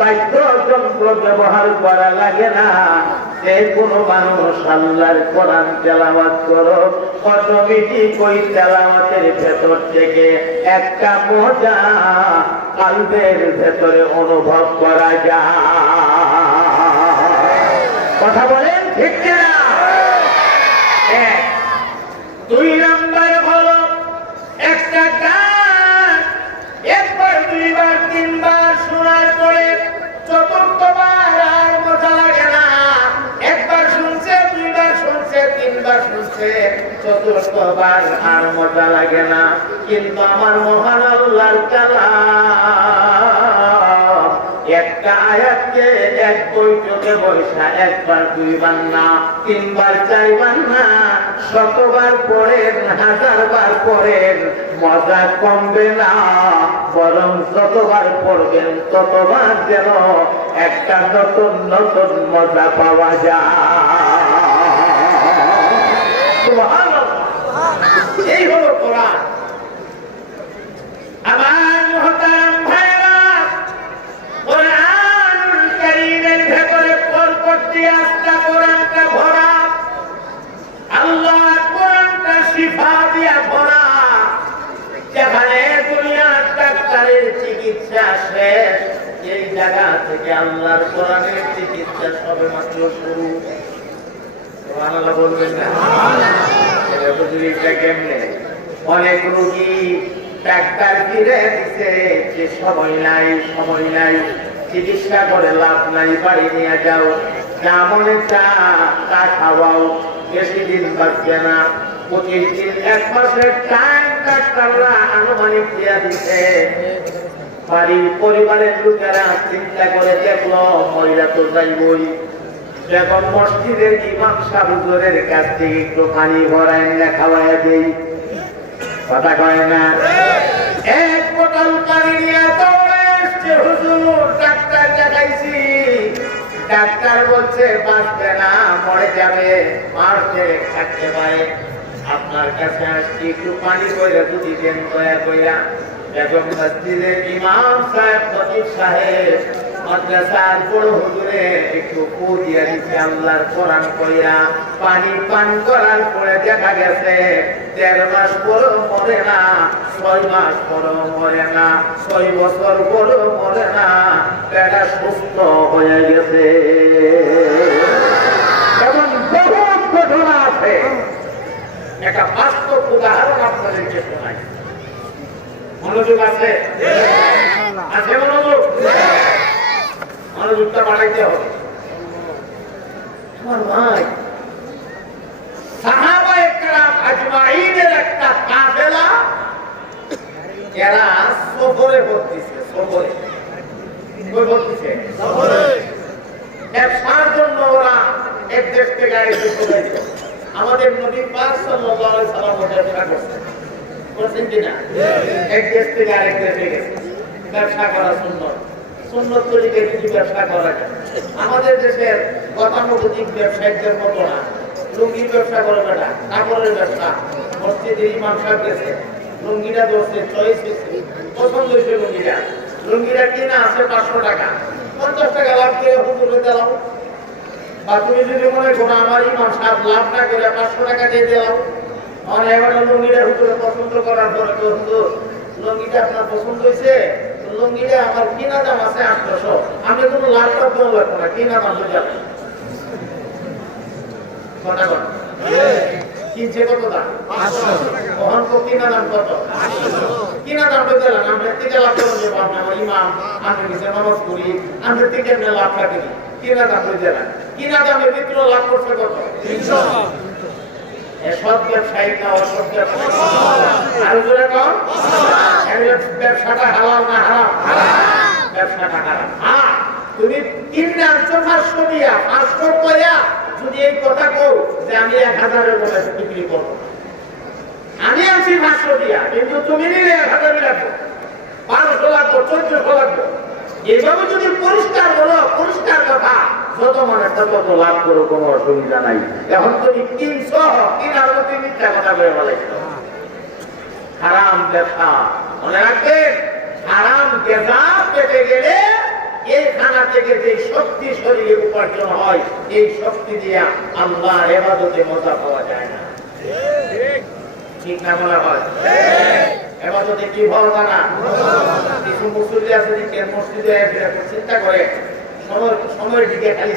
বাদ্যযন্ত্র ব্যবহার করা লাগে না। যে কোনো মানুষ আল্লাহর কোরআন তেলাওয়াত করো, অটোমেটিক ওই তেলাওয়াতের ভেতর থেকে একটা মজা কালবের ভেতরে অনুভব করা যায়। কথা বলেন ঠিক না? এক। দুই নম্বর হলো একটা গান একবার দুইবার তিনবার শোনার পরে চতুর্থবার আর মজা লাগে না। একবার শুনছে, দুইবার শুনছে, তিনবার শুনছে, চতুর্থবার আর মজা লাগে না। কিন্তু আমার মহান আল্লাহর কালাম একটা আয়াতকে এক বৈঠকে বসা একবার দুইবার না, তিনবার চারবার না, শতবার পড়েন, হাজারবার পড়েন, মজা কমবে না, বরং যতবার পড়বেন ততবার যেন একটা নতুন নতুন মজা পাওয়া যায়। এই হলো কোরআন। আমার মুহতারাম ভাইরা, কোরআনুল কারীমের ভেতরে পরপরটি আটটা কোরআনটা ভরা, আল্লাহর কোরআনটা শিফা দিয়া ভরা। যেখানে দুনিয়ার ডাক্তারের চিকিৎসা শেষ, এই জায়গা থেকে আল্লাহর কোরআনের চিকিৎসা সবে মাত্র শুরু। সুবহানাল্লাহ বলবেন না? এটা বুঝলিটা কেমনে? অনেক রোগী ডাক্তার ফিরে দিচ্ছে যে সময় নাই, সময় নাই, চিকিৎসা করে লাভ নাই, বাড়ি নিয়ে যাও, যা মনে চা তা খাওয়াও, বেশি দিন বাঁচবে না। 25 দিন, 1 মাসের টাইম ডাক্তাররা আনুমানিক দিয়া দিচ্ছে। বাড়ির পরিবারের লোকেরা চিন্তা করে দেখলো মহিলা তো যাইবই, এখন মসজিদের ইমাম সাহেব হুজুরের কাছ থেকে একটু পানি ভরাই না খাওয়াই দেই। কথা কয় না? এক বোতল পানি নিয়ে দৌড়ে এসছে, হুজুর ডাক্তার দেখাইছি, ডাক্তার বলছে বাঁচবে না, মরে যাবে, মারতে থাকতে পারে, আপনার কাছে আসছি, একটু পানি কইরা দুটি দেন দয়া কইরা। এখন মসজিদের ইমাম সাহেব, খতিব সাহেব, মাদ্রাসার বড় হুজুরে একটু ফু দিয়ে দিচ্ছে আল্লাহর কোরআন কইরা। পানি পান করার পরে দেখা গেছে 13 মাস পরও মরে না, 6 মাস পরও মরে না, 6 বছর পরও মরে না, এটা সুস্থ হয়ে গেছে। এমন বহু ঘটনা আছে। একটা বাস্তব উদাহরণ আপনাদেরকে শোনাই। মনোযোগ আছে? আছে মনোযোগ? মনোযোগটা বাড়াইতে হবে। আমার ভাই, সাহাবায়ে কেরাম আজমাইনের একটা কাফেলা এরা সফরে পড়তেছে। সফরে কই পড়তেছে? সফরে। ব্যবসার জন্য ওরা এক দেশ থেকে আরেক দেশে যাইছে। আমাদের নবী পাক সাল্লাল্লাহু আলাইহি সাল্লাম ব্যবসা করছেন, করছেন কিনা? এক দেশ থেকে আরেক দেশে গেছে। ব্যবসা করা সুন্নাত, সুন্নাত তরিকায় কিছু ব্যবসা করা যায়। আমাদের দেশের গতানুগতিক ব্যবসায়ীদের মতো না, লুঙ্গির ব্যবসা করে বেটা, কাপড়ের ব্যবসা। মসজিদে ইমাম সাহেব গেছে, লুঙ্গিটা ধরছে, চয়েস হয়েছে, পছন্দ হয়েছে লুঙ্গিটা, লুঙ্গিটা কিনা আছে 500 টাকা, 50 টাকা লাভ দিয়ে হুজুরে দিলাম। বা তুমি যদি মনে করো আমার ইমাম সাহেব লাভ না করে 500 টাকা দিয়ে দিলাম, আমার এবার লুঙ্গিটা হুজুরে পছন্দ করার পরে তো হুজুর লুঙ্গিটা আপনার পছন্দ হয়েছে, লুঙ্গিটা আমার কিনা দাম আছে 800, আমি কোনো লাভ টাভ দেওয়া লাগবো না, কিনা দাম হয়ে যাবে। কটা কটা কিনছে কত দাম? 500। কখন তো কিনা দাম কত? 800। কিনা দাম হয়ে গেল, আমরা থেকে লাভ করে দেবো, আমার ইমাম, আমি নিজে নামাজ করি, আমরা থেকে লাভ রাখি, কিনা দাম হয়ে যাবে। কিনা দামের ভিতরে লাভ করছে কত? 300। এসব ব্যবসায়ী না, অসব ব্যবসায়ী আর জোরে কম। ব্যবসাটা হালাল না হারাম? ব্যবসাটা হারাম। হ্যাঁ, তুমি কিনে আনছো 500 দিয়া, 500 কইয়া যদি এই কথা কও যে আমি 1000-এর মধ্যে বিক্রি করবো, আমি আনছি 500 দিয়া, কিন্তু তুমি নিলে 1000 লাগবে, 500 লাগবে, 1400 লাগবে। এইভাবে যদি পরিষ্কার বলো, পরিষ্কার কথা, যত মানে তত লাভ করো, কোনো অসুবিধা নাই। এখন তুমি 300 কিনার মধ্যে মিথ্যা কথা বলে বলেছো। হারাম ব্যবসা মনে রাখবেন, হারাম গেজা পেতে গেলে এই খানা থেকে যে শক্তি শরীরে উপার্জন হয়, এই শক্তি দিয়ে আল্লাহর ইবাদতে মজা পাওয়া যায় না। ঠিক না বলা হয়? ইবাদতে কি ফল জানা? কিছু মুসল্লি আছে যে মসজিদে চিন্তা করে সময়ের দিকে খালি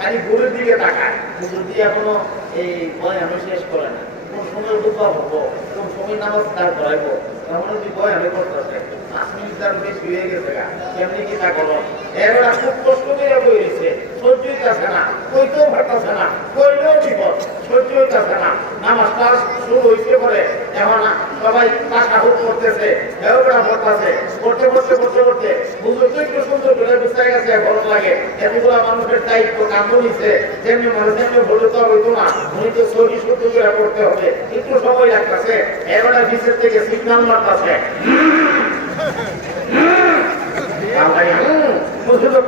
খালি ভোরের দিকে তাকায়, হুজুর দিয়ে এখনো এই বয়ান শেষ করে না, কোন সময় উঠা হবো, কোন সময় নামাজ দাঁড় করাইবো, এমন যদি বয়ান করতেছে 5 মিনিট তার বেশি হয়ে গেছে, কেমনি কি তা করো? এবার খুব কষ্ট করে বইছে, সহ্য হইতেছে না, কইতেও পারতেছে না, কইলেও বিপদ, সহ্য হইতেছে না। নামাজটা শুরু হইতে পরে এখন সবাই তাসাহুদ করতেছে, এওরা পড়তেছে, করতে করতে করতে করতে হুজুর তো একটু সুন্দর করে বুঝতে গেছে, ভালো লাগে। এতগুলা মানুষের দায়িত্ব কামড় নিচ্ছে, যেমনি মানুষ যেমনি বলে তো হইতো না, উনি তো সহি শুদ্ধ করে পড়তে হবে, একটু সময় লাগতেছে। এবারে বিশেষ থেকে সিগন্যাল মারতেছে,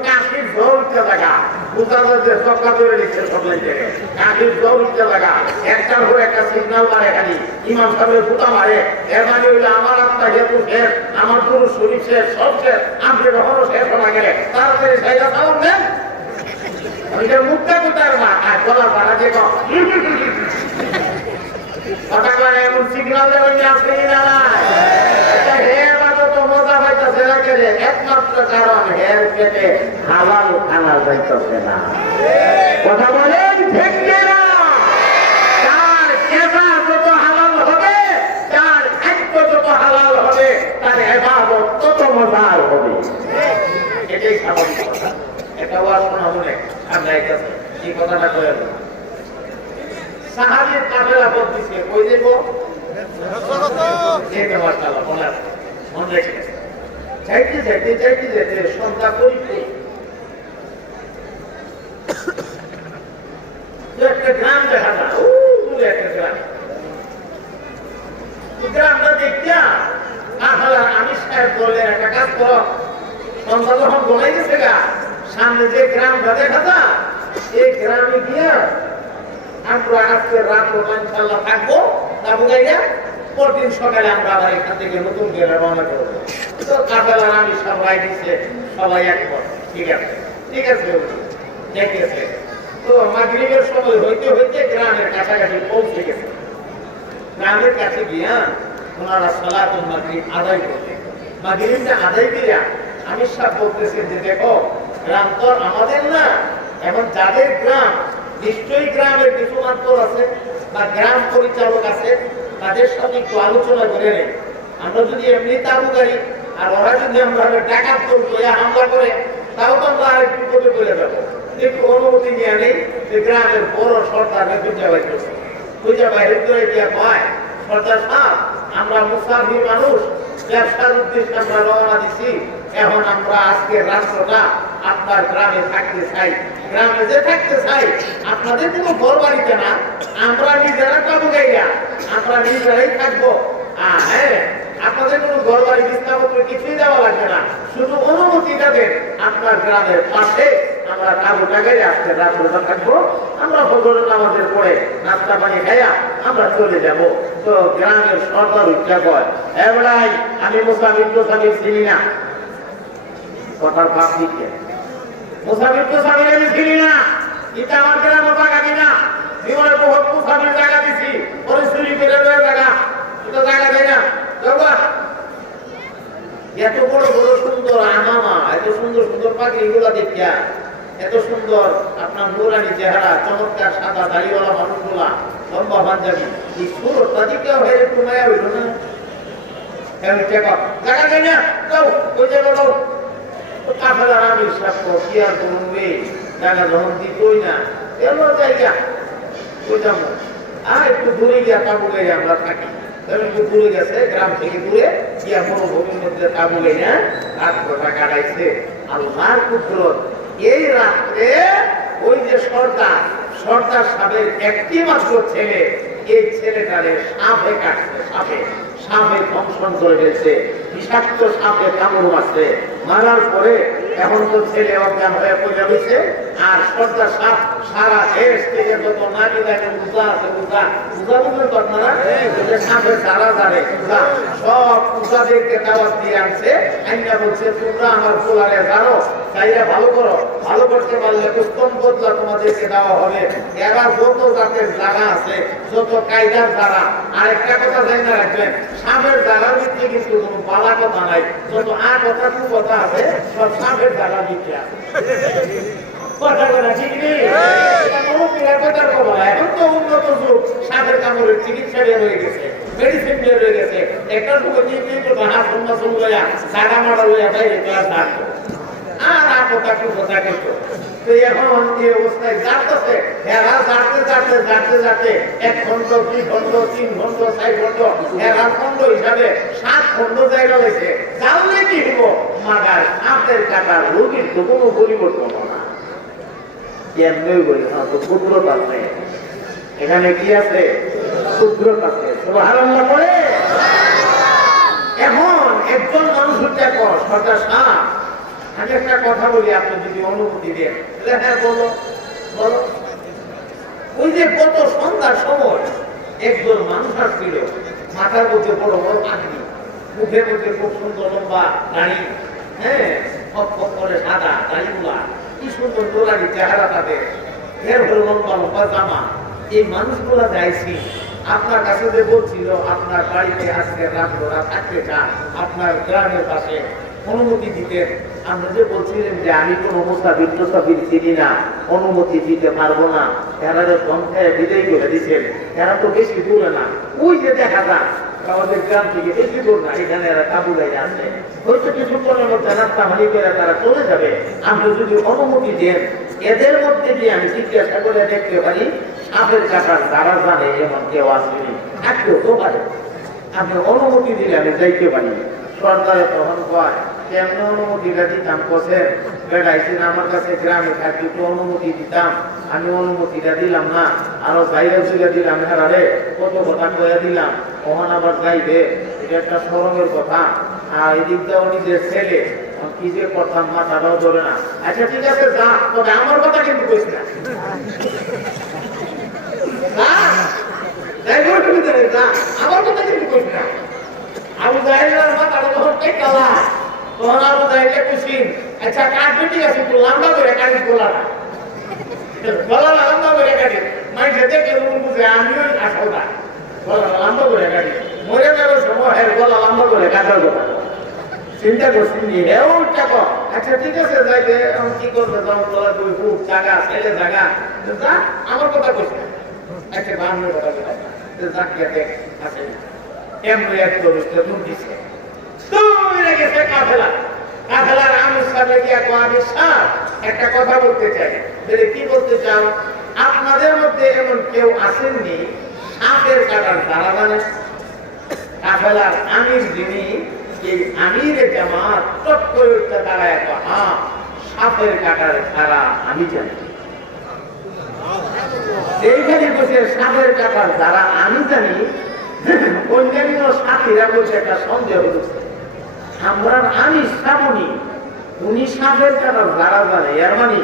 কাশির জোর উঠতে থাকা, বুঝাতে সবকা ধরে নিচ্ছে, সব লাইনে কাশির জোর উঠতে থাকা, একটার পর একটা সিগন্যাল মারে, খালি ইমাম সাহেবের ফুটা মারে। এর মানে হইলে আমার আত্মা যেহেতু শেষ, আমার পুরো শরীর শেষ, সব শেষ, আপনি কখনো শেষ হওয়া গেলে তাড়াতাড়ি সাইডা সালাম দেন। মুখটা কোথায় মা আর গলার পাড়া যে কথা কয় এমন সিগন্যাল দেবেন আসবে না। একমাত্র কারণ হের পেটে হালাল খানা যাইতেছে না। কথা বলেন ঠিক না? তার কেসা যত হালাল হবে, তার খাদ্য যত হালাল হবে, তার ইবাদত তত মজার হবে। এটাই স্বাভাবিক কথা। এটা ওয়াজ শোনা মনে আমরা এই কথাটা কয়ে দেব। সাহাবীর কাফেলা বলতেছে কই দেব? যেতে মাশাআল্লাহ বলার মন রেখে যাইতে যাইতে যাইতে যাইতে সন্ধ্যা করিতে একটা গ্রাম দেখা যায়, দূরে একটা গ্রাম। গ্রামটা দেখিয়া কাফেলার আমির সাহেব বললেন একটা কাজ করো, সন্ধ্যা যখন গলাই গেছে গা, সামনে যে গ্রামটা দেখা যায় এই গ্রামে গিয়া আমরা আজকে রাত ইনশাআল্লাহ থাকবো, তাবু গাইয়া পরদিন সকালে আমরা আবার এখান থেকে নতুন করে রওনা করবো। তো কাফেলার আমির সবাই দিচ্ছে, সবাই একমত, ঠিক আছে ঠিক আছে দেখেছে। তো মাগরিবের সময় হইতে হইতে গ্রামের কাছাকাছি পৌঁছে গেছে। গ্রামের কাছে গিয়া ওনারা সালাতুল মাগরিব আদায় করলেন। মাগরিবটা আদায় করিয়া আমির সাহেব বলতেছেন যে দেখো, গ্রাম তো আমাদের না, এখন যাদের গ্রাম নিশ্চয়ই গ্রামের কিছু মাত্র আছে বা গ্রাম পরিচালক আছে, তাদের সাথে একটু আলোচনা করে নেই। আমরা যদি এমনি তাবু গাড়ি আর ওরা যদি আমরা ডাকাত করবো হামলা করে, তাও তো আমরা আরেক বিপদে চলে যাবো। একটু অনুমতি নিয়ে নেই যে গ্রামের বড় সর্দার খুঁজে বাইর করছে, খুঁজে বাইরে করে গিয়া কয়, সর্দার সাহেব আমরা মুসাফির মানুষ, ব্যবসার উদ্দেশ্যে আমরা রওনা দিচ্ছি, এখন আমরা আজকে রাষ্ট্রটা আপনার গ্রামে থাকতে চাই। গ্রামে যে থাকতে চাই, আপনাদের কোনো ঘর বাড়িতে না, আমরা নিজেরা কাবু গাইয়া আমরা নিজেরাই থাকবো। হ্যাঁ, আপনাদের কোনো ঘর বাড়ি বিস্তাপত্র কিছুই দেওয়া লাগবে না, শুধু অনুমতি দেবেন আপনার গ্রামের পাশে আমরা কাবুটা গাইয়া আজকে রাষ্ট্রটা থাকবো। আমরা ফজরের নামাজের পরে নাস্তা পানি খাইয়া আমরা চলে যাব। তো গ্রামের সরকার উচ্চা কয়, এবারাই আমি মুসাফির চিনি না। কথার ভাব দিচ্ছে, মুসাফির আমি চিনি না, এটা আমার গ্রামের জায়গা কিনা, জীবনে বহুত মুসাফির জায়গা দিছি, পরিস্থিতি করে জায়গা, এটা জায়গা দেয় না। এত বড় বড় সুন্দর আনামা, এত সুন্দর সুন্দর পাখি এগুলা দেখিয়া, এত সুন্দর আপনার নুরানি চেহারা, চমৎকার সাদা দাড়িওয়ালা মানুষগুলা, লম্বা পাঞ্জাবি, এই সুরতটা দিকেও হয়ে একটু মায়া হইল না? জায়গা দেয় না, যাও ওই জায়গা যাও। কাফেলার আমির সাহেব কি আর করবে, জায়গা যখন দিতই না, এমন জায়গা ওই যাবো। আর একটু দূরে গিয়া কাবু গাইয়া আমরা থাকি, একটু দূরে গেছে, গ্রাম থেকে দূরে গিয়া মরুভূমির মধ্যে কাবু গাইয়া রাত গোটা কাটাইছে। আল্লাহর কুদরত, এই রাত্রে ওই যে সর্দার সাহেবের একটি মাত্র ছেলে, এই ছেলেটারে সাপে কাটছে, সাপে দংশন করে ফেলছে, বিষাক্ত সাপে কামড় মারছে। মারার পরে এখন তো ছেলে অজ্ঞান হয়ে পড়ে রয়েছে। আর সর্দার সাপ সারা দেশ থেকে যত নামি দামি পূজা আছে, পূজা বুঝলেন তো আপনারা, সাপের যারা যারে পূজা, সব পূজাদেরকে দাওয়াত দিয়ে আনছে। আইনা বলছে তোমরা আমার পোলারে জানো, চাইরা ভালো করো, ভালো করতে পারলে উত্তম বদলা তোমাদেরকে দেওয়া হবে। এরা যত জাতের জায়গা আছে, যত কায়দার দ্বারা, আর একটা কথা জানা রাখবেন, সাপের দ্বারার ভিত্তি কিন্তু কোনো বালা কথা নাই, যত কথা কু কথা আছে সব সাপের দ্বারা ভিত্তি আছে। কথা কথা ঠিক নেই, এখন তো উন্নত যুগ, সাপের কামড়ের চিকিৎসা বের হয়ে গেছে, মেডিসিন বের হয়ে গেছে। একটা যুগে হাত বন্ধা শুরু লইয়া সাদা মারা লইয়া বাইরে আর থাকতো আর কথা কি কথা কিন্তু। তো এখন এই অবস্থায় যাচ্ছে, এরা যাতে 1 খন্ড 2 খন্ড 3 খন্ড 4 খন্ড এরা খন্ড হিসাবে 7 খন্ড জায়গা হয়েছে। জানলে কি হবো, মাগার সাপের কাটার রোগীর তো কোনো পরিবর্তন না। কেমনে বলি না তো কুদরত আছে, এখানে কি আছে? কুদরত আছে। সুবহানাল্লাহ পড়ে। এখন একজন মানুষ হচ্ছে সরকার সাপ। আমি একটা কথা বলি, আপনি যদি অনুমতি দেন। হ্যাঁ বলো বলো। ওই যে গত সন্ধ্যার সময় একজন মানুষ আসছিল, মাথার মধ্যে বড় বড় পাখি, মুখের মধ্যে খুব সুন্দর লম্বা দাড়ি, হ্যাঁ ফক ফক করে সাদা দাড়িগুলা, কি সুন্দর দোলারি চেহারা তাদের, এর হলো লম্বা লম্বা জামা। এই মানুষগুলা যাইছি আপনার কাছে যে বলছিল আপনার বাড়িতে আজকে রাতরা থাকতে চান, আপনার গ্রামের পাশে অনুমতি দিতেন। আমরা যে বলছিলেন যে আমি কোন মুসাফির টুসাফির চিনি না, অনুমতি দিতে পারবো না, এরা যে সংখ্যায় বিদায় করে দিচ্ছেন। এরা তো বেশি দূরে না, ওই যে দেখা যান আমাদের গ্রাম থেকে বেশি দূর না, এখানে এরা কাবুলাই আছে, হয়তো কিছুক্ষণের মধ্যে রাস্তা হানি করে তারা চলে যাবে। আপনি যদি অনুমতি দেন, এদের মধ্যে দিয়ে আমি জিজ্ঞাসা করে দেখতে পারি সাপের কাটার যারা জানে এমন কেউ আসেনি, থাকতেও তো পারে। আপনি অনুমতি দিলে আমি যাইতে পারি। সরকারে তখন কয় কেমন অনুমতিটা দিতাম, কোসেন বেড়াইছেন আমার কাছে গ্রামে থাকি, তো অনুমতি দিতাম, আমি অনুমতিটা দিলাম না, আরো বাইরে চলে দিলাম, হেরারে কত কথা কয়ে দিলাম, ওখান আবার যাইবে, এটা একটা শরমের কথা। আর এদিক দিয়েও নিজের ছেলে, কি যে করতাম মাথাটাও ধরে না। আচ্ছা ঠিক আছে যা, তবে আমার কথা কিন্তু কইস না। আমার কথা কিন্তু কইস না। আবু জাহেলের মাথাটা যখন টেকালা, তখন আবু জাহেলে কুসিন, আচ্ছা কাটবে ঠিক আছে, একটু লম্বা করে কাটিস গলাটা, গলা লম্বা করে কাটিস, মাইসে দেখে বুঝে আমিও আসল না, গলা লম্বা করে কাটিস, মরে যাওয়ার সময় গলা লম্বা করে কাটার কথা চিন্তা করছি। হেও টাকা, আচ্ছা ঠিক আছে যাইবে, কি করবে, যখন গলা দুই খুব জায়গা ছেলে জায়গা, যা আমার কথা কইস না। আচ্ছা বাংলার কথা বলা জাকিয়া দেখ আছে এমনি এক অবস্থা দুধ দিছে, দৌড়ে গেছে কাফেলা। কাফেলার আমির সাহেব গিয়া আমি সাহেব একটা কথা বলতে চাই। বলে কি বলতে চাও? আপনাদের মধ্যে এমন কেউ আসেননি সাপের কাটার দ্বারা জানে? কাফেলার আমির যিনি, এই আমিরের জামাত চট করে উঠতে দাঁড়ায়, হ্যাঁ সাপের কাটার দ্বারা আমি জানি। এইখানে বসে সাপের কাটার দ্বারা আমি জানি, অন্যান্য সাথীরা বসে একটা সন্দেহ হচ্ছে, আমরা আমি সামনি উনি সাপের কাটার দ্বারা জানে, এর মানে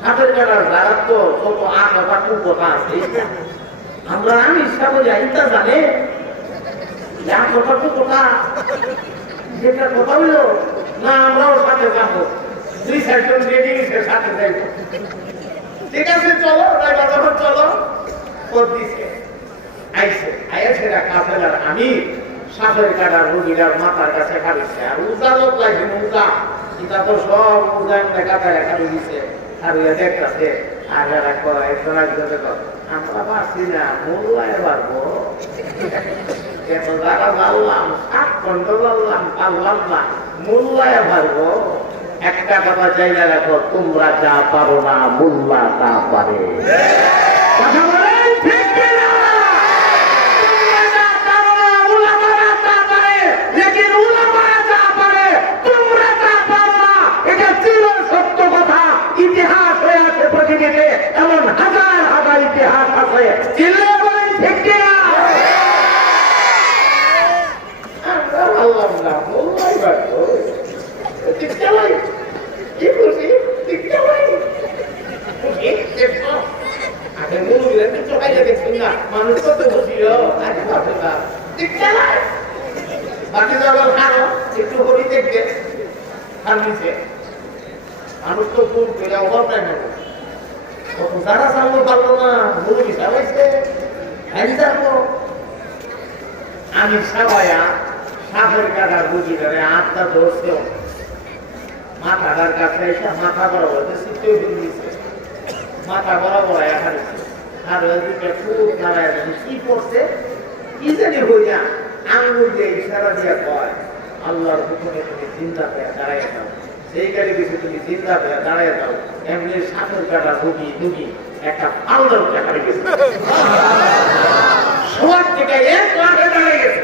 সাপের কাটার দ্বারা তো কত আটা কুপটা আছে, আমরা আমি সামনে ইটা জানে কথা কুপটা, যেটা কথা হইলো না আমরাও সাথে যাবো, 2-4 জন রেডি সাথে যাইব। ঠিক আছে চলো, ড্রাইভার যখন চলো দিছে আইসে আইসেরা কাফেলার আমির সাপের কাটার রোগীরার মাথার কাছে খাড়িছে, আর উজা লোক লাগবে উজা, এটা তো সব উজা কাটায় খাড়ি দিছে, আর দেখতেছে। আর এরা একজন একজনে আমরা পারছি না, মোল্লায় পারবো, যারা জানলাম 7 ঘন্টা জানলাম, পারলাম না, মোল্লায় পারবো। একটা কথা জায়গা রাখো, তোমরা যা পারো না মোল্লা তা পারে। কথা বলেন ঠিক কিনা? তোমরা যা পারো না উলামারা তা পারে, লেকিন উলামারা যা পারে তোমরা তা পারো না। এটা চির সত্য কথা, ইতিহাস হয়ে আছে পৃথিবীতে, এমন হাজার হাজার ইতিহাস আছে। চিল্লে বলেন ঠিক কিনা? আমরা বললাম না মোল্লাই পারবো, ঠিক চালাই কি বলছি, ঠিক চালাই আগে মুরগিরা তো চোখাইলে দেখছেন না, মানুষ কত বসিল আগে ভাবতে না, ঠিক চালাই বাকি যাবার খানো একটু হরি দেখবে আর নিচে মানুষ এটা অভাব নাই না যারা চালু পারলো না মুরগি চালাইছে খাই যাবো আমি সাবায়া সাপের কাটার বুঝি ধরে আটটা ধরছে মাথাটার কাছে এসে মাথা বরাবর সিটেও দিয়েছে মাথা বরাবর হারিয়েছে আর ওইদিকে খুব দাঁড়ায় কি করছে কি জানি হইয়া আঙ্গুল দিয়ে ইশারা দিয়ে কয় আল্লাহর হুকুমে তুমি চিন্তা করে দাঁড়াইয়া দাও সেই গাড়ি কিছু তুমি চিন্তা করে দাঁড়াইয়া দাও এমনি সাপের কাটা ঢুকি একটা আল্লাহর কাটা গেছে সবার থেকে 1 লাখে দাঁড়িয়ে গেছে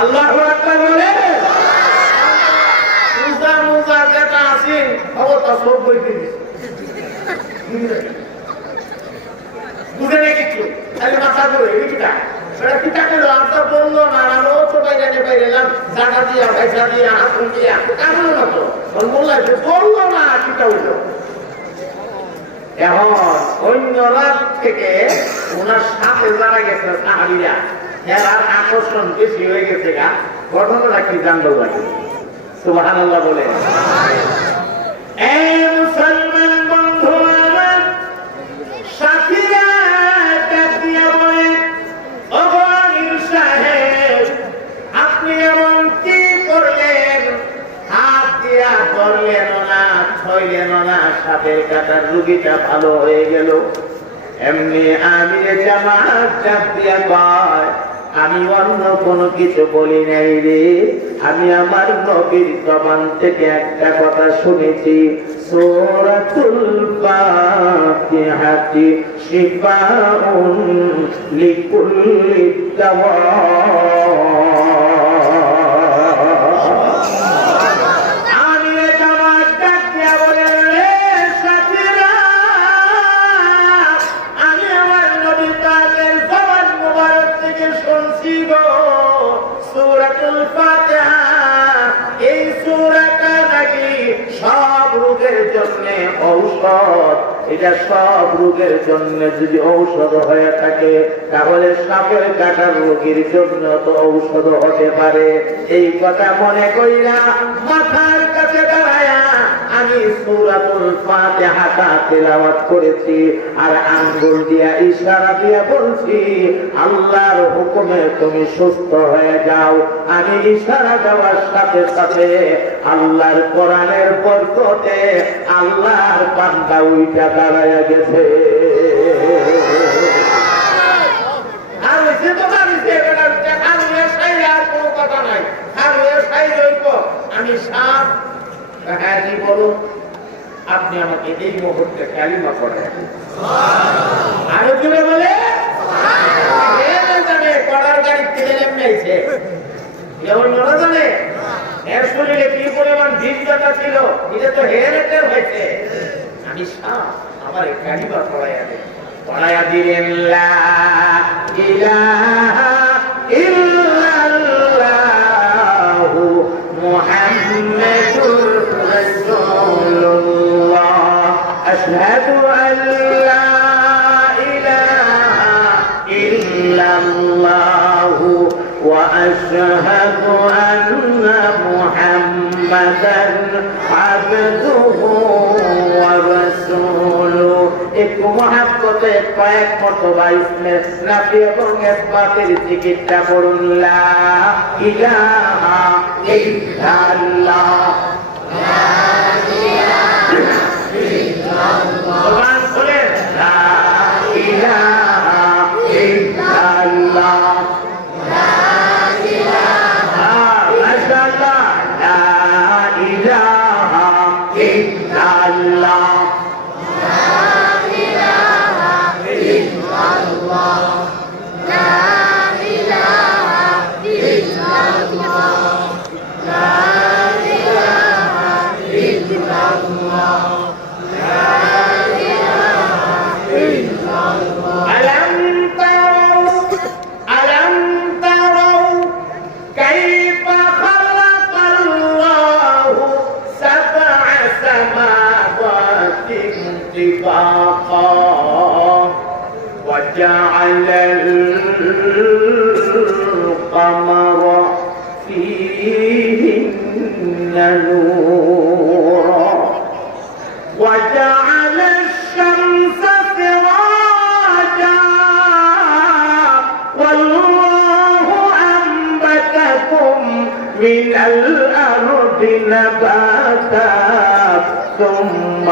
আল্লাহু আকবার বলে মুজা যেটা আছে খবরটা সব বইতে দিছে বুঝে নেই কিছু খালি মাথা করে এইটা সেটা কিটা করলো আর বললো না আরো তো বাইরে এলাম জায়গা দিয়া পয়সা দিয়া হাতুন দিয়া কামলো না তো বললো না কিটা হইলো এখন অন্য রাত থেকে ওনার সাথে যারা গেছে সাহাবিরা এরা আকর্ষণ বেশি হয়ে গেছে গা ঘটনাটা কি জানলো লাগে সুবহানাল্লাহ বলে মুসলমান বন্ধু আমার সাথীরা ডাকিয়া বলে অগণির সাহেব আপনি এমন কি করলেন হাত দিয়া ধরলেন না ছইলেন না সাপের কাটার রুগীটা ভালো হয়ে গেল এমনি আমিরে জামাত ডাক দিয়া কয় আমি অন্য কোনো কিছু বলি নাই রে আমি আমার নবীর জবান থেকে একটা কথা শুনেছি সূরাতুল ফাতিহাতি শিফাউন লিকুল্লি দাওয়া সব রোগের জন্য ঔষধ এটা সব রোগের জন্য যদি ঔষধ হয়ে থাকে তাহলে সাপের কাটার রোগীর জন্য তো ঔষধ হতে পারে এই কথা মনে কইরা মাথার কাছে দাঁড়ায়া আমি সূরাতুল ফাতিহা তেলাওয়াত করেছি আর আঙ্গুল দিয়া ইশারা দিয়া বলছি আল্লাহর হুকুমে তুমি সুস্থ হয়ে যাও আমি ইশারা দেওয়ার সাথে সাথে আল্লাহর কোরআনের বরকতে আল্লাহর বান্দা উইটা দাঁড়ায়া গেছে আর ওইসে তো বাড়িতে বেড়াচ্ছে খালুয়ে সাইয়া আর কোনো কথা নাই খালুয়ে সাই রইব আমি সাপ হ্যাঁ জি বলুন আপনি আমাকে এই মুহূর্তে কালিমা পড়ায় আরো জুড়ে বলে পড়ার গাড়ি কিনে নেমেছে যেমন মনে জানে এর শরীরে কি পরিমাণ বীর্যতা ছিল এটা তো হেরেটের হয়েছে আমি সাপ আমার কালিমা পড়াইয়া দিলেন লা ইলাহা ইল্লাল্লাহু মুহাম্মাদুর রাসূলুল্লাহ আশহাদু আল লা ইলাহা ইল্লাল্লাহু ওয়া আশহাদু আন্না মুহাম্মাদান আবদুহু ওয়া রাসূলুহু একটু মহাব্বতে কয়েক মর্তবা ইসমে নাফি এবং ইসবাতের জিকিরটা পড়ুন লা ইলাহা ইল্লাল্লাহ লা ইলাহা ইল্লাল্লাহ সুবহান বলেন লা ইলাহা ইল্লাল্লাহ লা ইলাহা মাশাআল্লাহ লা ইলাহা ইল্লাল্লাহ وجعل القمر فيهن نورا وجعل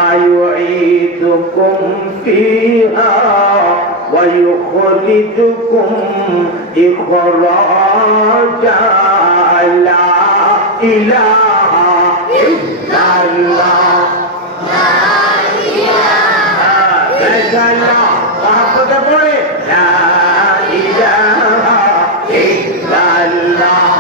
يعيدكم فيها ويخرجكم إخراجا لا إله إلا الله لا إله إلا الله محبت পড়ে لا إله إلا الله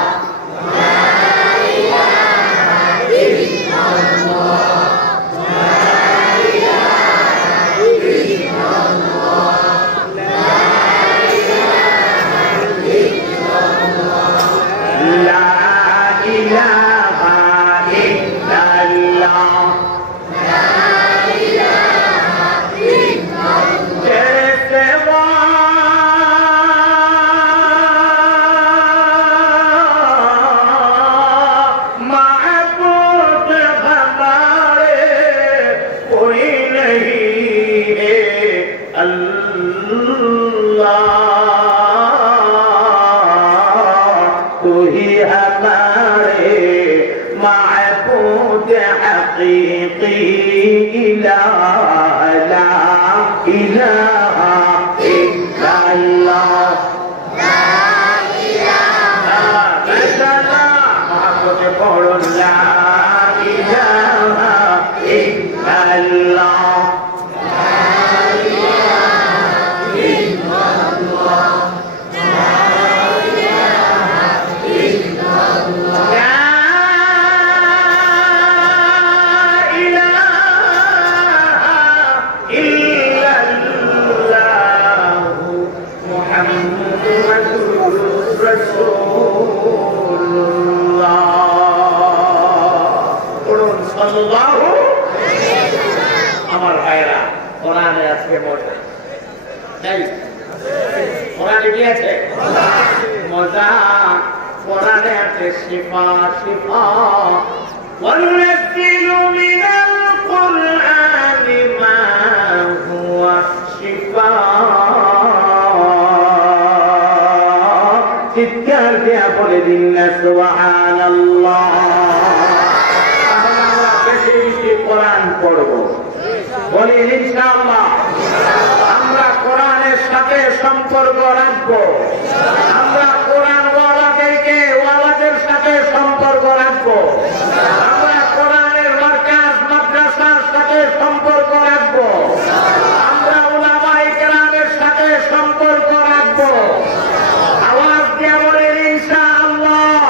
আমার ভাইরা কোরআনে আজকে মজা নাই কোরআনে কি আছে মজা কোরআনে আছে শিফা শিফা وننزل من القرآن ما هو شفاء চিৎকার দিয়ে বলে দিন না সুবহানাল্লাহ কোরআন পড়ব বলি ইনশাআল্লাহ আমরা কোরআনের সাথে সম্পর্ক রাখবো আমরা কোরআন ওয়ালাদের সাথে সম্পর্ক রাখবো আমরা কোরআনের মারকাজ মাদ্রাসার সাথে সম্পর্ক রাখবো আমরা উলামায়ে কেরামের সাথে সম্পর্ক রাখবো আওয়াজ দিয়ে বলেন ইনশাআল্লাহ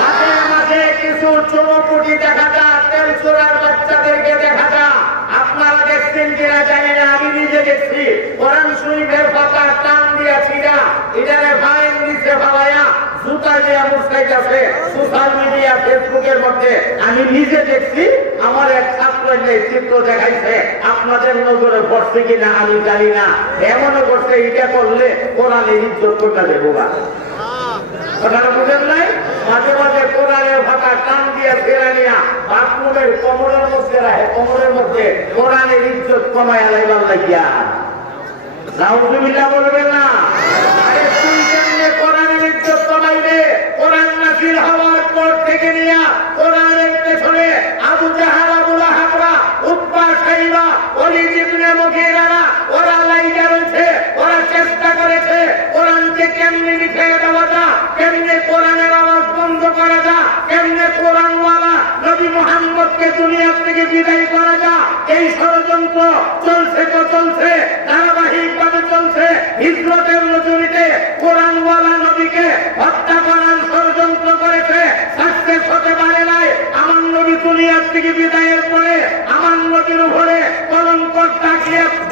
মাঝে মাঝে কিছু চুনোপুটি দেখা যায় তেল চোরার বাচ্চাদেরকে দেখা যায় আপনারা দেখছেন কিনা জানি না আমি নিজে দেখছি কোরআন শরীফের পাতা টান দিয়া ছিড়া এটারে ফাইন দিতে ফালায়া জুতা দিয়া মুছাইতেছে সোশ্যাল মিডিয়া ফেসবুকের মধ্যে আমি নিজে দেখছি আমার এক ছাত্র এই চিত্র দেখাইছে আপনাদের নজরে পড়ছে কিনা আমি জানি না এমনও করছে এটা করলে কোরআনের ইজ্জত কোথা দেবো বা কথাটা বুঝেন নাই মাঝে মাঝে কোরআনের ভাষা টান দিয়া ফেরা নিয়া বাথরুমের কোমরের মধ্যে রাখে কোমরের মধ্যে কোরআনের ইজ্জত কমায় আলাইবার লাগিয়া নাউজুবিল্লাহ বলবেন না আরে তুই কেমনে কোরআনের ইজ্জত কমাইবে কোরআন নাযিল হওয়ার পর থেকে নিয়া কোরআনের পেছনে আবু জাহাল আবু লাহাবরা উতবা সাইবা ওয়ালিদ ইবনে মুগীরা ওরা লাইগা রয়েছে ওরা চেষ্টা করেছে কোরআনকে কেমনে মিটিয়ে দেওয়া যায় কেমনে কোরআনের আওয়াজ বন্ধ করা যায় কেমনে কোরআনওয়ালা নবী মুহাম্মদকে দুনিয়া থেকে বিদায় করা যায় এই ষড়যন্ত্র চলছে তো চলছে ধারাবাহিকভাবে চলছে হিজরতের নজরিতে কোরআনওয়ালা নবীকে হত্যা করার ষড়যন্ত্র করেছে সাকসেস হতে পারে নাই আমার নবী দুনিয়া থেকে বিদায়ের পরে আমার নবীর উপরে কলঙ্কর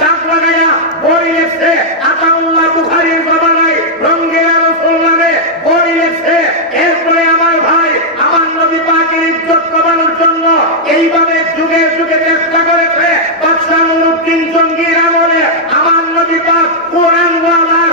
দাগ লাগাইয়া বই লিখছে আতাউল্লাহ বুখারীর জমানায় রঙ্গের রাসূল নামে বই লিখছে এরপরে আমার ভাই আমার নবী পাকের ইজ্জত কমানোর জন্য এইভাবে যুগে যুগে চেষ্টা করেছে বাদশাহ নুরউদ্দিন জঙ্গির আমলে আমার নবী পাক কোরআনওয়ালার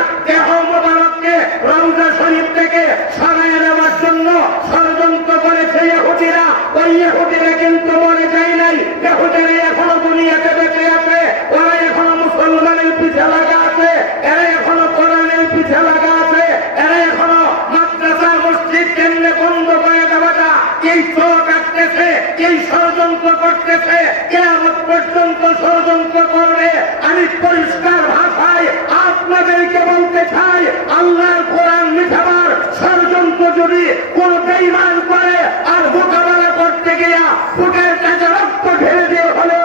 ষড়যন্ত্র করবে। আমি পরিষ্কার ভাষায় আপনাদেরকে বলতে চাই, আল্লাহর কোরআন মিথাবার ষড়যন্ত্র যদি কোন বেঈমান করে আর মোকাবেলা করতে গিয়া বুকের কাছে রক্ত ঢেলে দিয়ে হলো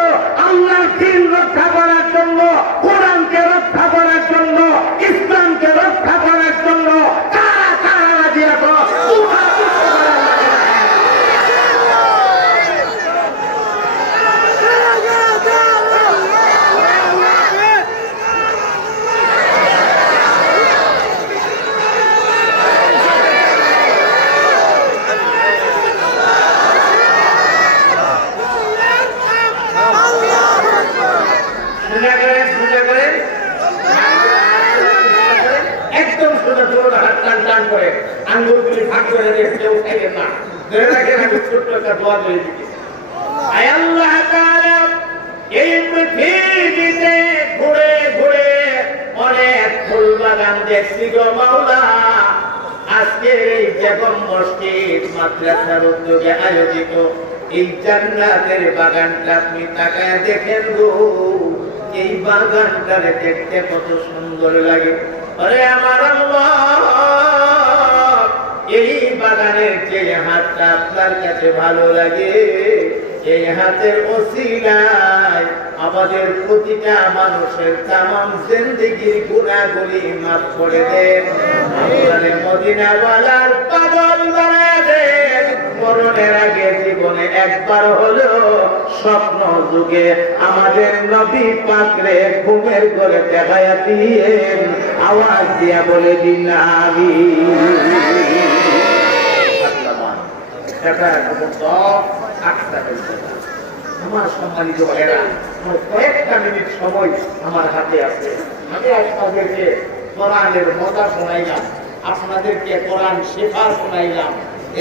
আল্লাহর দ্বীন রক্ষা করার জন্য, কোরআনকে রক্ষা করার জন্য, ইসলামকে রক্ষা করার জন্য কারা কারা রাজি আছো? একদম সোজা সোজা হাত টান টান করে আঙ্গুলগুলি ভাগ করে দিয়ে কেউ খাইবেন না, ধরে রাখেন। আমি ছোট্ট একটা দোয়া করে দিচ্ছি। আয় আল্লাহ তাআলা, এই পৃথিবীতে ঘুরে ঘুরে অনেক ফুল বাগান দেখছি গো মাওলা। আজকের এই বেগম মসজিদ মাদ্রাসার উদ্যোগে আয়োজিত এই জান্নাতের বাগানটা আপনি তাকায় দেখেন গো, এই বাগানটারে দেখতে কত সুন্দর লাগে। আরে আমার আল্লাহ, এই বাগানের যে হাতটা আপনার কাছে ভালো লাগে, এই হাতের ওসিলায় আমাদের প্রতিটা মানুষের তামাম জিন্দেগির গুনাহগুলি মাফ করে দেন। আমাদের মদিনাওয়ালার পাগল বানায় দেন। মরণের আগে জীবনে একবার হলো স্বপ্ন যুগে আমাদের নবী পাকরে ঘুমের ঘরে দেখায়া দিয়েন, আওয়াজ দিয়া বলে দিন আমিন। আমার সম্মানিত ভাইয়েরা, কয়েকটা মিনিট সময় আমার হাতে আছে। আমি আপনাদেরকে কোরআনের মজা শোনাইলাম, আপনাদেরকে কোরআন শেফা শোনাইলাম।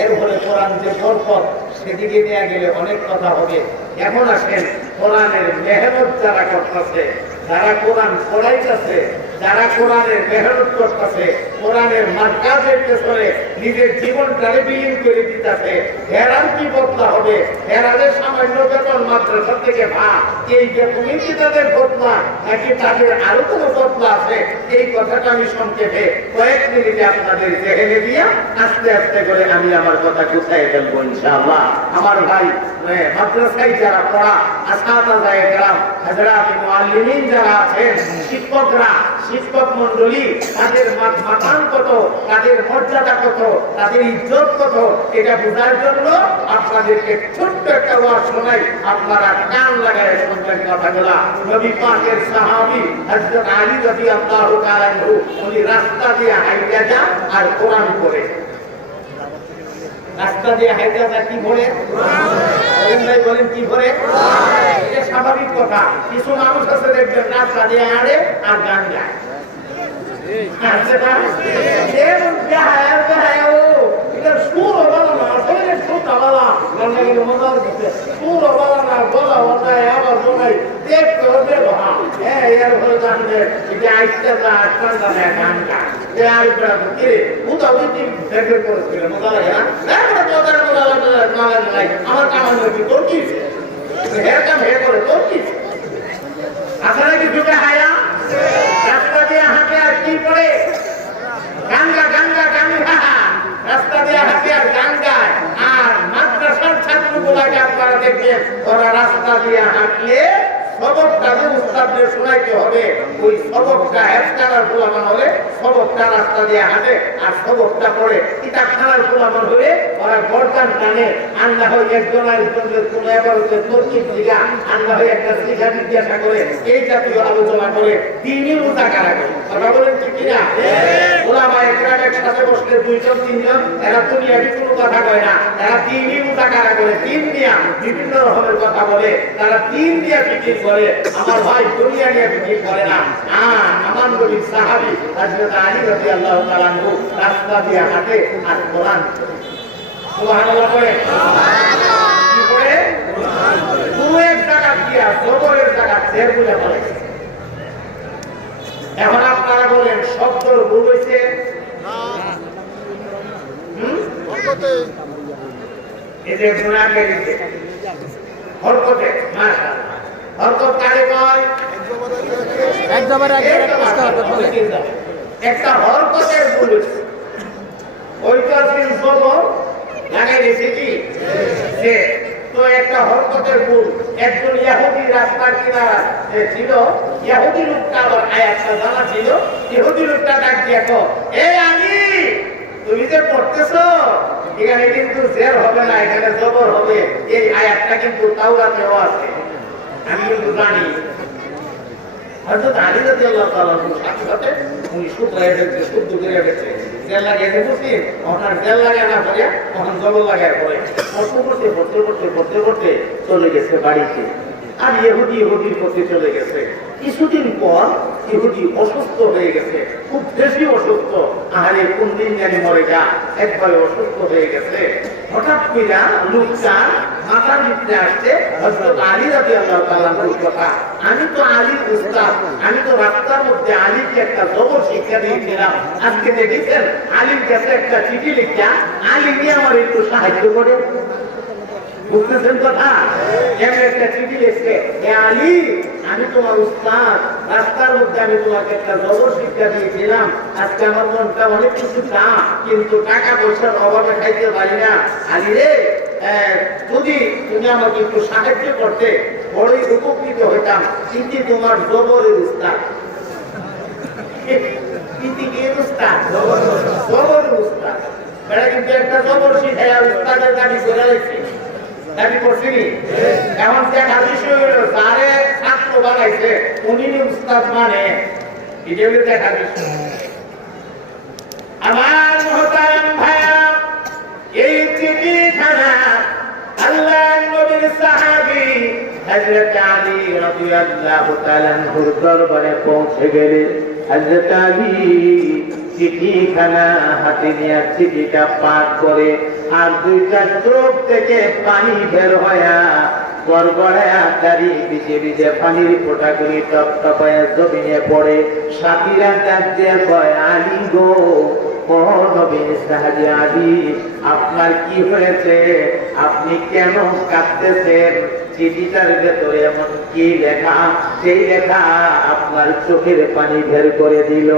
এর ফলে কোরআন যে বরকত সেদিকে নিয়ে গেলে অনেক কথা হবে। এখন আসেন, কোরআনের মেহনত যারা করতেছে, যারা কোরআন পড়াইতেছে, যারা কোরআনের মেহনত করতেছে, কোরআনের মার্কাজের পেছনে নিজের জীবনটারে বিলীন করে দিতেছে, হেরার কি বদলা হবে? হেরাদের সামান্য বেতন মাদ্রাসা থেকে ভাগ, এই বেতনই কি তাদের বদলা, নাকি তাদের আরো কোনো বদলা আছে? এই কথাটা আমি সংক্ষেপে কয়েক মিনিটে আপনাদের জেহেনে দিয়া আস্তে আস্তে করে আমি আমার কথা গুছাই ফেলবো ইনশাআল্লাহ। আমার ভাই মাদ্রাসায় যারা পড়া আসাতায়ে কেরাম, হযরত মুআল্লিমিন যারা আছেন, শিক্ষকরা, শিক্ষক মন্ডলী, তাদের মাকাম কত, তাদের মর্যাদা কত, তাদের ইজ্জত কত, এটা বোঝার জন্য আপনাদেরকে ছোট্ট একটা ওয়াজ শোনাই, আপনারা কান লাগায় শুনবেন কথাগুলা। নবী পাকের সাহাবী হযরত আলী রাদিয়াল্লাহু তাআলা আনহু, উনি রাস্তা দিয়ে হাইটা যান আর কোরআন পড়ে। রাস্তা দিয়ে হাইটা যা কি পড়ে? বলেন কি পড়ে? এটা স্বাভাবিক কথা। কিছু মানুষ আছে দেখবেন রাস্তা দিয়ে হাঁটে আর গান গায়। আমার কামানো কি তোর কি করে তোর কি আসলে কি যুগে হায়া রাস্তা দিয়ে হাঁটে আর কি করে গাঙ্গা গাঙ্গা গাঙ্গা, রাস্তা দিয়ে হাঁটে আর গান গায়। আর মাদ্রাসার ছাত্রগুলাকে আপনারা দেখবেন, ওরা রাস্তা দিয়ে হাঁটলে সবকটা যে উস্তাদদের শোনাইতে হবে, ওই সবকটা হেফতারার গোলামান হলে সবকটা রাস্তা দিয়ে হাঁটে আর সবকটা পড়ে। কিতাবখানার গোলামান হলে ওরা গর্দান টানে, আন্না হয় একজন আরেকজনের কোনো এবারতে তর্কির দিঘা, আন্না হয় একটা শিক্ষা জিজ্ঞাসা করে, এই জাতীয় আলোচনা করে দিনই মুতাকারা করে। কথা বলেন ঠিক কিনা? ওলামা একরাম একসাথে বসলে দুইজন তিনজন, এরা দুনিয়াবি কোনো কথা কয় না, এরা দিনই মুতাকারা করে, দিন নিয়ে বিভিন্ন রকমের কথা বলে, তারা দিন দিয়ে ফিকির করে। আমার ভাই দুনিয়া নিয়ে ফিকির করে না। আমার নবীর সাহাবী হযরত আলী রাদিয়াল্লাহু তাআলা আনহু রাস্তা দিয়ে হাঁটে আর কোরআন পড়ে। সুবহানাল্লাহ পড়ে। কি পড়ে? দুয়ের জাকাত দিয়া জবরের জাকাত শের বলে বলে। এখন আপনারা বলেন শব্দর ভুল হইছে? এই যে গুনাহ করেছে হরকতে, মাশাআল্লাহ হরকত কারে কয়? এক জবর এক জবর একটা হরকত বলে। একটা হরকতের ভুল ওইটা তিন জবর লাগাই দিয়েছে কি সে তো একটা হরকতের ভুল। একজন ইহুদি রাস্তার কিনারা ছিল, ইহুদি লোকটা আবার আয়াতটা জানা ছিল। ইহুদি লোকটা ডাক দিয়ে কো, এ আলী তুমি যে পড়তেছো এখানে কিন্তু জের হবে না, এখানে জবর হবে। এই আয়াতটা কিন্তু তাওরাতেও আছে, আমি কিন্তু জানি। হযরত আলী রাদিয়াল্লাহু তাআলা সাথে সাথে উনি শুকরায় দেখতে শুদ্ধ করে দেখতে জেল লাগাইতে বসি, ওনার জেল লাগায় না পড়ে তখন জবর লাগায় পড়ে পড়তে চলে গেছে বাড়িতে। আর ইহুদির পথে চলে গেছে। কিছুদিন পর ইহুদি অসুস্থ হয়ে গেছে, খুব বেশি অসুস্থ। আহারে কোন দিন জানি মরে যা, একবারে অসুস্থ হয়ে গেছে। হঠাৎ কইরা লোকটা মাথার ভিতরে আসছে হযরত আলী রাদিয়াল্লাহু তাআলা কথা, আমি তো আলীর উস্তাদ, আমি তো রাস্তার মধ্যে আলীকে একটা জবর শিক্ষা দিয়েছিলাম। আজকে দেখেছেন আলীর কাছে একটা চিঠি লিখিয়া আলী নিয়ে আমার একটু সাহায্য করে। বুঝতেছেন কথা? যেমন একটা চিঠি লিখছে, হে আলী আমি তোমার উস্তাদ, রাস্তার মধ্যে আমি তোমাকে একটা জবর শিক্ষা দিয়েছিলাম। আজকে আমার মনটা অনেক কিছু চাপ, কিন্তু টাকা পয়সার অভাবে খাইতে পারি না। আলী রে, যদি তুমি আমাকে একটু সাহায্য করতে বড়ই উপকৃত হইতাম। কিন্তু তোমার জবরের উস্তাদ, জবরের উস্তাদ বেড়া কিন্তু একটা জবর শিখাইয়া উস্তাদের দাবি করে রাখছে। দাবি করছিনি? এখন দেখা বিষয় হইল তারে ছাত্র বানাইছে, উনি উস্তাদ মানে এটা হইল দেখা বিষয়। আমার মহতারাম ভাইয়া, এই চিঠিখানা আল্লাহর নবীর সাহাবী হযরত আলী রাদিয়াল্লাহু তাআলা আনহুর দরবারে পৌঁছে গেলে হযরত আলী চিঠিখানা হাতে নিয়ে চিঠিটা পাঠ করে আর দুইটা চোখ থেকে পানি বের হয়া গড়গড়ায়া দাড়ি ভিজে ভিজে পানির ফোঁটাগুলি টপ টপায়া জমিনে পড়ে। সাথীরা ডাক দিয়ে কয়, আলী গো, ও নবীর সাহাবী আলী, আপনার কি হয়েছে? আপনি কেন কাঁদতেছেন? চিঠিটার ভেতরে এমন কি লেখা? সেই লেখা আপনার চোখের পানি বের করে দিল।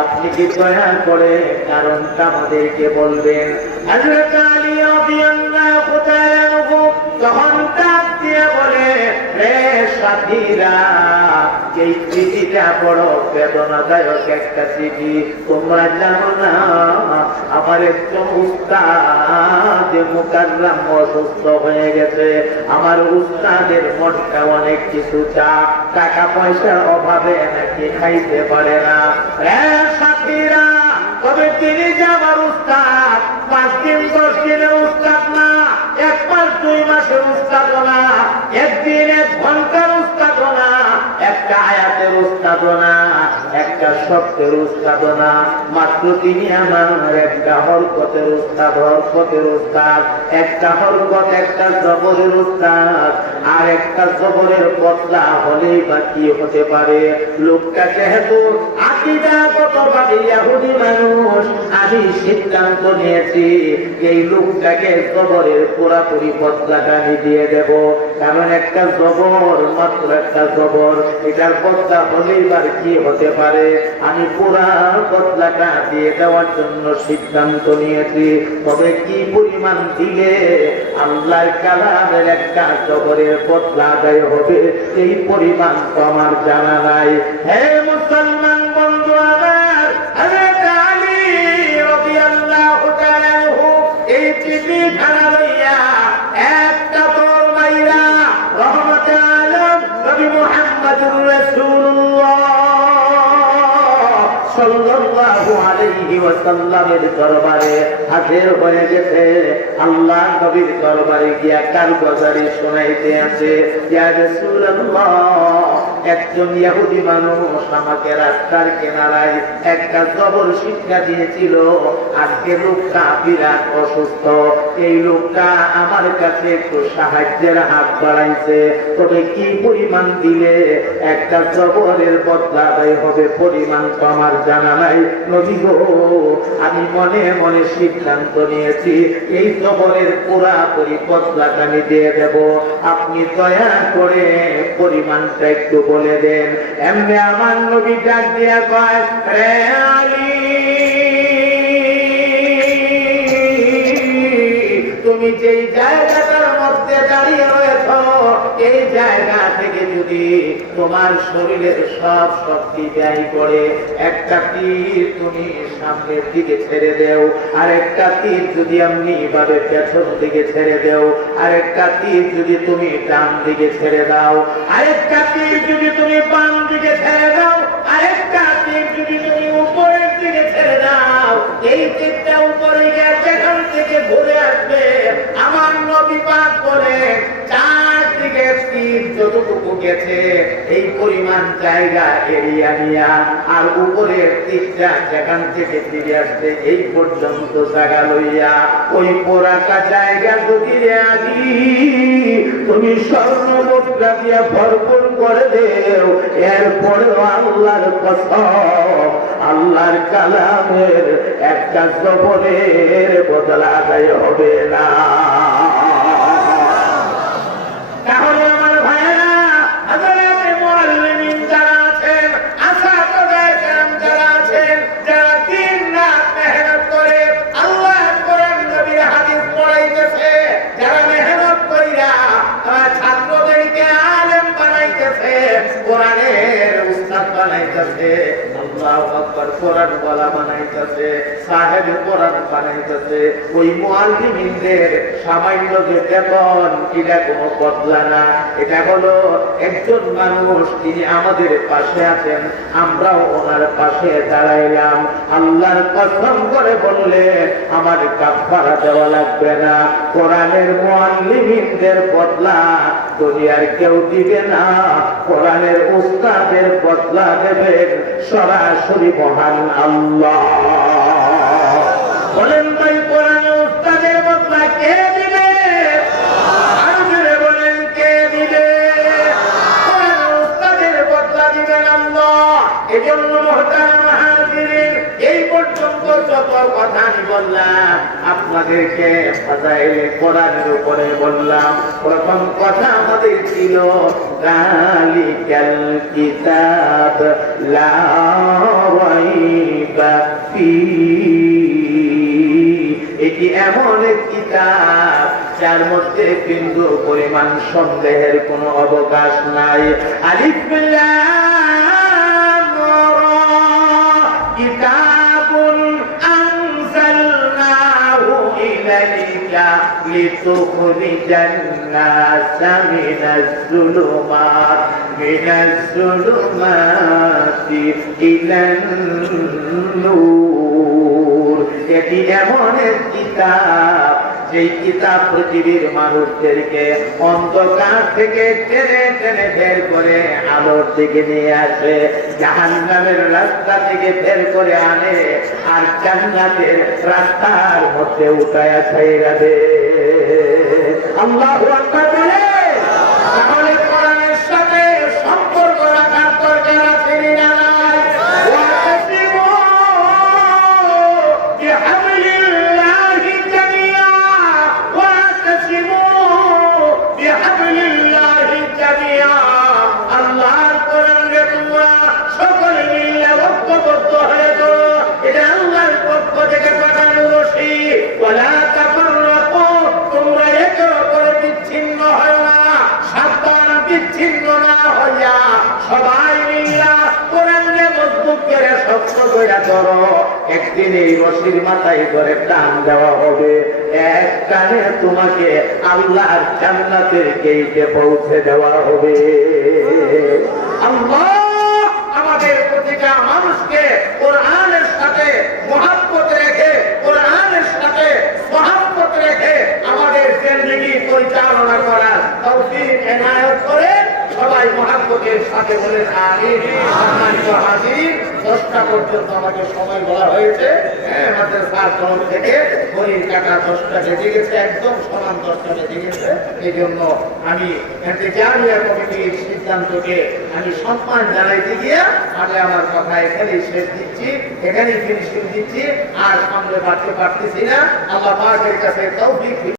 আপনি কি দয়া করে কারণটা আমাদেরকে বলবেন? হযরত আলী রাদিয়াল্লাহু তাআলা আনহু তখন ডাক দিয়ে বলে, হে সাথীরা, এই চিঠিটা বড় বেদনাদায়ক একটা চিঠি। তোমরা জানো না আমার একজন উস্তাদ মুকাররম অসুস্থ হয়ে গেছে। আমার উস্তাদের মনটা অনেক কিছু টাকা পয়সার অভাবে নাকি খাইতে পারে না। হে সাথীরা, তবে তিনি যে আমার উস্তাদ, 5 দিন 10 দিনের উস্তাদ না, 1 মাস 2 মাসের উস্তাদ না, 1 দিন 1 ঘন্টার উস্তাদ না, একটা আয়াতের উস্তাদ না, একটা শব্দের উস্তাদ না, মাত্র তিনি আমার একটা হরকতের উস্তাদ, একটা হরকত, একটা জবরের উস্তাদ। আর একটা জবরের বদলা হলেই বা কি হতে পারে? লোকটা যেহেতু আকীদাগতভাবে ইহুদি মানুষ, আমি সিদ্ধান্ত নিয়েছি এই লোকটাকে জবরের পুরাপুরি বদলাটা আমি দিয়ে দেব। কারণ একটা জবর, মাত্র একটা জবর, এটার বদলা হলেই বা কি হতে পারে? আমি পুরা বদলাটা দিয়ে দেওয়ার জন্য সিদ্ধান্ত নিয়েছি। তবে কি পরিমাণ দিলে আল্লাহর কালামের একটা জবরের বদলা আদায় হবে, এই পরিমাণ তো আমার জানা নাই। হে মুসলমান বন্ধু আমার, হযরত আলী রাদিয়াল্লাহু তাআলা আনহু এই চিঠিখানা লইয়া একটা দৌড় মাইরা রহমতুল আলম নবী মুহাম্মদুর রাসূলুল্লাহ সাল্লাল্লাহু আলাইহি ওয়াসাল্লামের দরবারে হাজির হয়ে গেছে। আল্লাহ নবীর দরবারে গিয়া কারগুজারি শোনাইতে আছে, ইয়া রাসূলুল্লাহ, একজন ইহুদি মানুষ আমাকে রাস্তার কিনারায় একটা জবর শিক্ষা দিয়েছিল। আজকে লোকটা বিরাট অসুস্থ, এই লোকটা আমার কাছে একটু সাহায্যের হাত বাড়াইছে, তবে কি পরিমাণ দিলে একটা জবরের বদলা আদায় হবে পরিমাণ তো আমার জানা নাই। নবী গো, আমি মনে মনে সিদ্ধান্ত নিয়েছি এই জবরের পুরাপুরি বদলাটা আমি দিয়ে দেব, আপনি দয়া করে পরিমাণটা একটু বলে দেন। এমনি আমার নবী ডাক দিয়া কয়, রে আলী, তুমি যেই জায়গাটার মধ্যে দাঁড়িয়ে রয়েছ, এই জায়গা থেকে যদি তোমার শরীরের সব শক্তি ব্যয় করে একটা তীর তুমি সামনের দিকে ছেড়ে দেও, আর একটা তীর যদি এমনি ভাবে পেছন দিকে ছেড়ে দেও, আর একটা তীর যদি তুমি ডান দিকে ছেড়ে দাও, আরেকটা তীর যদি তুমি বাম দিকে ছেড়ে দাও, আরেকটা তীর যদি তুমি উপরের দিকে ছেড়ে দাও, এই তীরটা উপরে গিয়ে যেখান থেকে ঘুরে আসবে, আমার নবী পাক বলে চারদিকে তীর যতটুকু গেছে এই পরিমাণ জায়গা এরিয়া নিয়া, আর উপরের তীরটা যেখান থেকে ফিরে আসছে এই পর্যন্ত জায়গা লইয়া, ওই পোড়াটা জায়গা যদি আদি তুমি স্বর্ণ মুদ্রা দিয়া ভরপুর করে দেও, এরপরেও আল্লাহর কসম, আল্লাহর কালামের একটা জবরের বদলা আদায় হবে না। তাহলে আমার ভাইয়েরা, হযরতে মুআল্লিমিন যারা আছেন, আসাতিজা কেরাম যারা আছেন, যারা দিন রাত মেহনত করে আল্লাহর কোরআন নবীর হাদিস পড়াইতেছে, যারা মেহনত কইরা ছাত্রদেরকে আলেম বানাইতেছে, কোরআনের উস্তাদ বানাইতেছে, আল্লাহু আকবার, কোরআন ওয়ালা বানাইতেছে, সাহেব কোরআন বানাইতেছে, ওই মুআল্লিমিনদের সামান্য যে বেতন, এটা কোনো বদলা না। এটা হলো একজন মানুষ, তিনি আমাদের পাশে আছেন, আমরাও ওনার পাশে দাঁড়াইলাম। আল্লাহর কসম করে বললে আমার কাফারা দেওয়া লাগবে না। কোরআনের মুআল্লিমিনদের বদলা দুনিয়ার কেউ দিবে না, কোরআনের উস্তাদের বদলা দেবেন সরাসরি মহান আল্লাহ। বলেন ভাই, কোরআনের উস্তাদের বদলা কে দিবে? আরো জোরে বলেন, কে দিবে? কোরআনের উস্তাদের বদলা দিবেন আল্লাহ। এজন্য মুহতারাম হাজিরিন, এই পর্যন্ত যত কথা আমি বললাম আপনাদেরকে ফাজাইলে কোরআনের উপরে বললাম। প্রথম কথা আমাদের ছিল যালিকাল কিতাব লা রাইবা ফীহি, এটি এমন এক কিতাব যার মধ্যে বিন্দু পরিমাণ সন্দেহের কোনো অবকাশ নাই। আলিফ লাম রা, কিতাবুন আনজালনাহু ইলাইকা লিতুখরিজান নাসা মিনাজ যুলুমাতি ইলান নূর। এটি এমন এক কিতাব, যেই কিতাব পৃথিবীর মানুষদেরকে অন্ধকার থেকে টেনে টেনে বের করে আলোর দিকে নিয়ে আসে, জাহান্নামের রাস্তা থেকে বের করে আনে, আর জান্নাতের রাস্তার মধ্যে উঠায়া ছাইরা দেয়। আল্লাহু আকবার বলে। তাহলে কোরআনের সাথে সম্পর্ক রাখার দরকার আছে না? একদিন এই রশির মাথায় ধরে টান দেওয়া হবে, এক টানে তোমাকে আল্লাহর জান্নাতের গেটে পৌঁছে দেওয়া হবে। আল্লাহ আমাদের প্রতিটা মানুষকে কোরআনের সাথে মহব্বত রেখে, কোরআনের সাথে মহব্বত রেখে আমাদের জিন্দেগি পরিচালনা করার তৌফিক এনায়েত করে। সবাই মহব্বতের সাথে সবাইকে বলেন আমিন। সম্মানিত হাজির, 10টা পর্যন্ত আমাকে সময় বলা হয়েছে। আমাদের 7 তরফ থেকে ঘড়ির কাঁটা 10টা বেজে গেছে, একদম সমান 10টা বেজে গেছে। এই জন্য আমি জামিয়া কমিটির সিদ্ধান্তকে আমি সম্মান জানাইতে গিয়ে আমি আমার কথা এখানেই শেষ দিচ্ছি, এখানেই ফিনিশিং দিচ্ছি। আর সামনে বাড়তে পারতেছি না। আল্লাহ পাকের কাছে তৌফিক